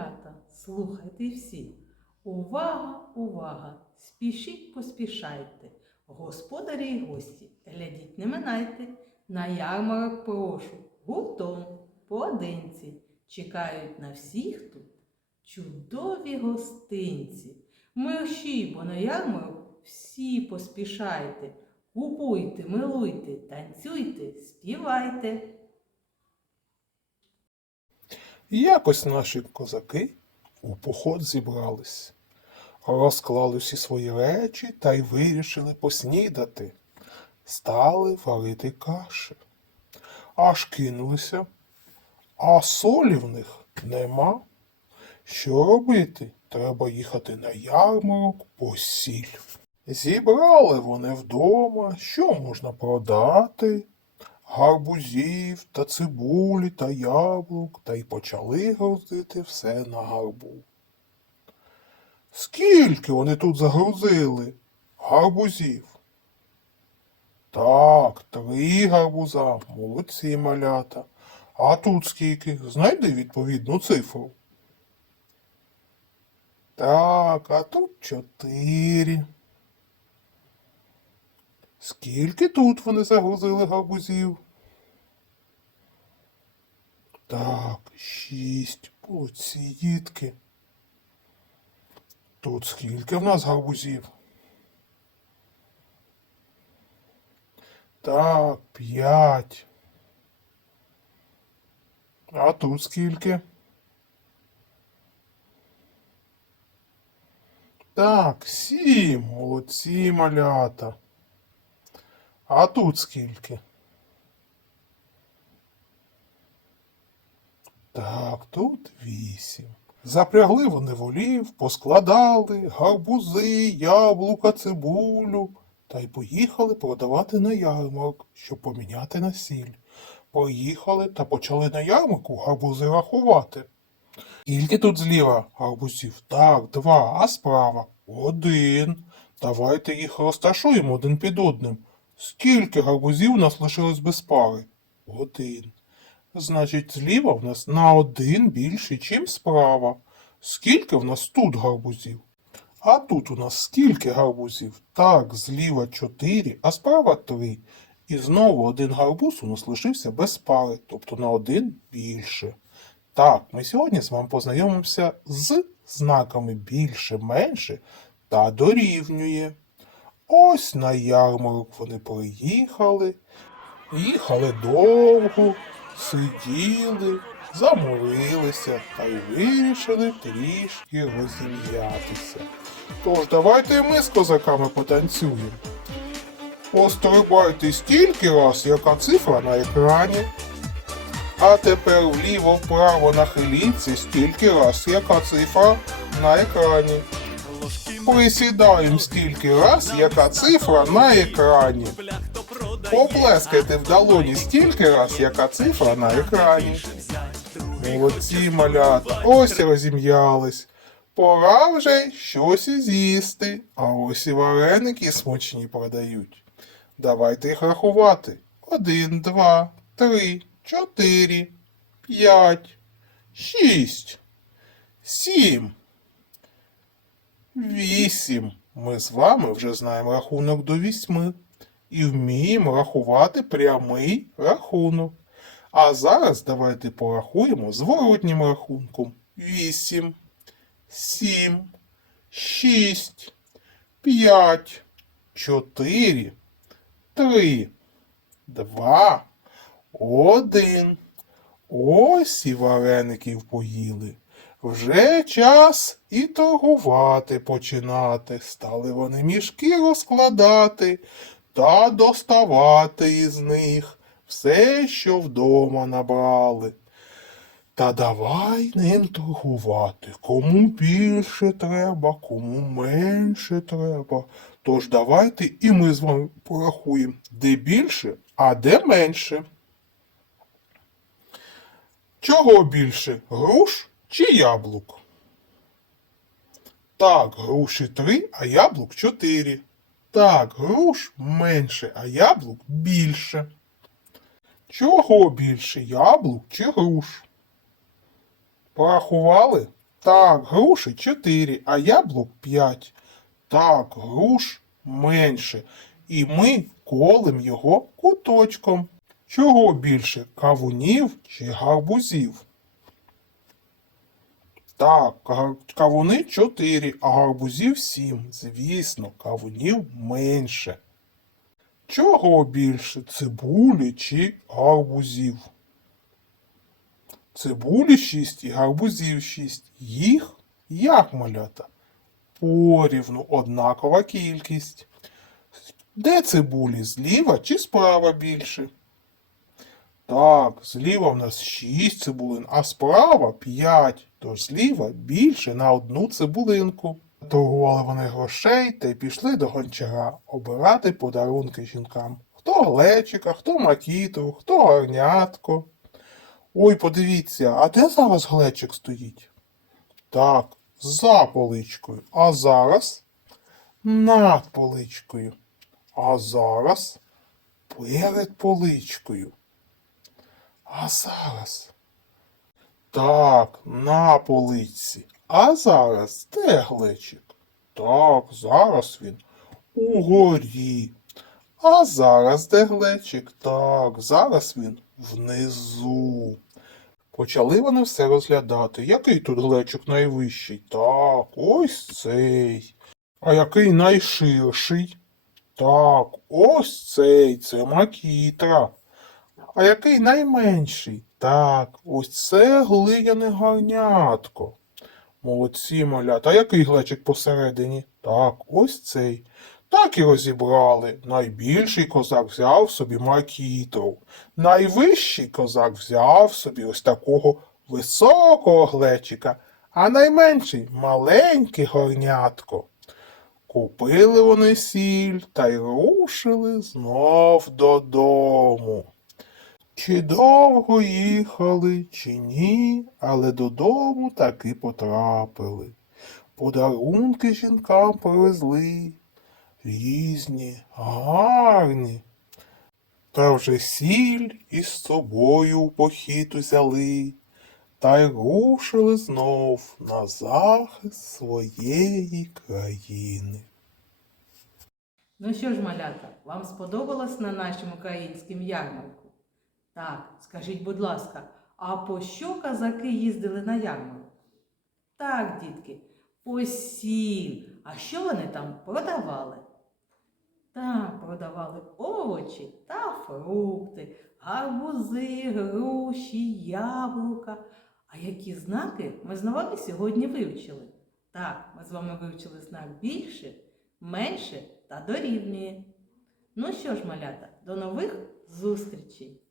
малята, слухайте всі. Увага, увага! Спішіть, поспішайте. Господарі й гості, глядіть, не минайте. На ярмарок прошу, гуртом, поодинці. Чекають на всіх тут чудові гостинці. Мерщій, бо на ярмарок всі поспішайте. Купуйте, милуйте, танцюйте, співайте. Якось наші козаки у поход зібрались, розклали всі свої речі та й вирішили поснідати. Стали варити каші. Аж кинулися, а солі в них нема. Що робити? Треба їхати на ярмарок по сіль. Зібрали вони вдома, що можна продати, гарбузів та цибулі та яблук, та й почали грузити все на гарбу. Скільки вони тут загрузили? Гарбузів? Так, три гарбуза, молодці малята. А тут скільки? Знайди відповідну цифру. Так, а тут чотири. Скільки тут вони загрузили гарбузів? Так, шість. Оці. Тут скільки в нас гарбузів? Так, п'ять. А тут скільки? Так, сім. Молодці малята. А тут скільки? Так, тут вісім. Запрягли вони волів, поскладали гарбузи, яблука, цибулю та й поїхали продавати на ярмарок, щоб поміняти на сіль. Поїхали та почали на ярмарку гарбузи рахувати. Скільки тут зліва гарбузів? Так, два, а справа один. Давайте їх розташуємо один під одним. Скільки гарбузів у нас лишилось без пари? Один. Значить, зліва в нас на один більше, чим справа. Скільки в нас тут гарбузів? А тут у нас скільки гарбузів? Так, зліва чотири, а справа три. І знову один гарбуз у нас лишився без пари, тобто на один більше. Так, ми сьогодні з вами познайомимося з знаками більше, менше та дорівнює. Ось на ярмарок вони приїхали, їхали довго, сиділи, заморилися та й вирішили трішки розім'ятися. Тож давайте ми з козаками потанцюємо. Пострибайте стільки раз, яка цифра на екрані. А тепер вліво-вправо нахиліться стільки раз, яка цифра на екрані. Присідаємо стільки раз, яка цифра на екрані. Поплескайте в долоні стільки раз, яка цифра на екрані. Молодці малята, ось розім'ялись. Пора вже щось з'їсти, а ось і вареники смачні продають. Давайте їх рахувати. Один, два, три, чотири, п'ять, шість, сім. Вісім. Ми з вами вже знаємо рахунок до вісьми і вміємо рахувати прямий рахунок. А зараз давайте порахуємо зворотнім рахунком. Вісім, сім, шість, п'ять, чотири, три, два, один. Ось і вареників поїли. Вже час і торгувати починати. Стали вони мішки розкладати та доставати із них все, що вдома набрали. Та давай ним торгувати. Кому більше треба, кому менше треба. Тож давайте і ми з вами порахуємо, де більше, а де менше. Чого більше? Груш чи яблук? Так, груші три, а яблук чотири. Так, груш менше, а яблук більше. Чого більше? Яблук чи груш? Порахували? Так, груші 4, а яблук 5. Так, груш менше. І ми колем його куточком. Чого більше, кавунів чи гарбузів? Так, кавуни 4, а гарбузів 7. Звісно, кавунів менше. Чого більше, цибулі чи гарбузів? Цибулі 6 і гарбузів 6. Їх як малята? Порівну однакова кількість. Де цибулі зліва чи справа більше? Так, зліва в нас 6 цибулин, а справа 5. Тож зліва більше на одну цибулинку. Торгували вони грошей та й пішли до гончара обирати подарунки жінкам. Хто глечика, хто макітру, хто гарнятко. Ой, подивіться, а де зараз глечик стоїть? Так, за поличкою. А зараз над поличкою. А зараз перед поличкою. А зараз. Так, на поличці. А зараз де глечик? Так, зараз він угорі. А зараз де глечик? Так, зараз він внизу. Почали вони все розглядати. Який тут глечик найвищий? Так, ось цей. А який найширший? Так, ось цей, це макітра. А який найменший? Так, ось це глиняне гарнятко. Молодці, малята. А який глечик посередині? Так, ось цей. Так і розібрали. Найбільший козак взяв собі макітру. Найвищий козак взяв собі ось такого високого глечика, а найменший маленьке горнятко. Купили вони сіль та й рушили знов додому. Чи довго їхали, чи ні, але додому таки потрапили. Подарунки жінкам привезли, різні, гарні. Та вже сіль із собою в похід узяли, та й рушили знов на захист своєї країни. Ну що ж, малята, вам сподобалось на нашому українському ярмарку? Так, скажіть, будь ласка, а по що казаки їздили на ярмарку? Так, дітки, по сіль. А що вони там продавали? Так, продавали овочі та фрукти, гарбузи, груші, яблука. А які знаки ми з вами сьогодні вивчили? Так, ми з вами вивчили знак більше, менше та дорівнює. Ну що ж, малята, до нових зустрічей!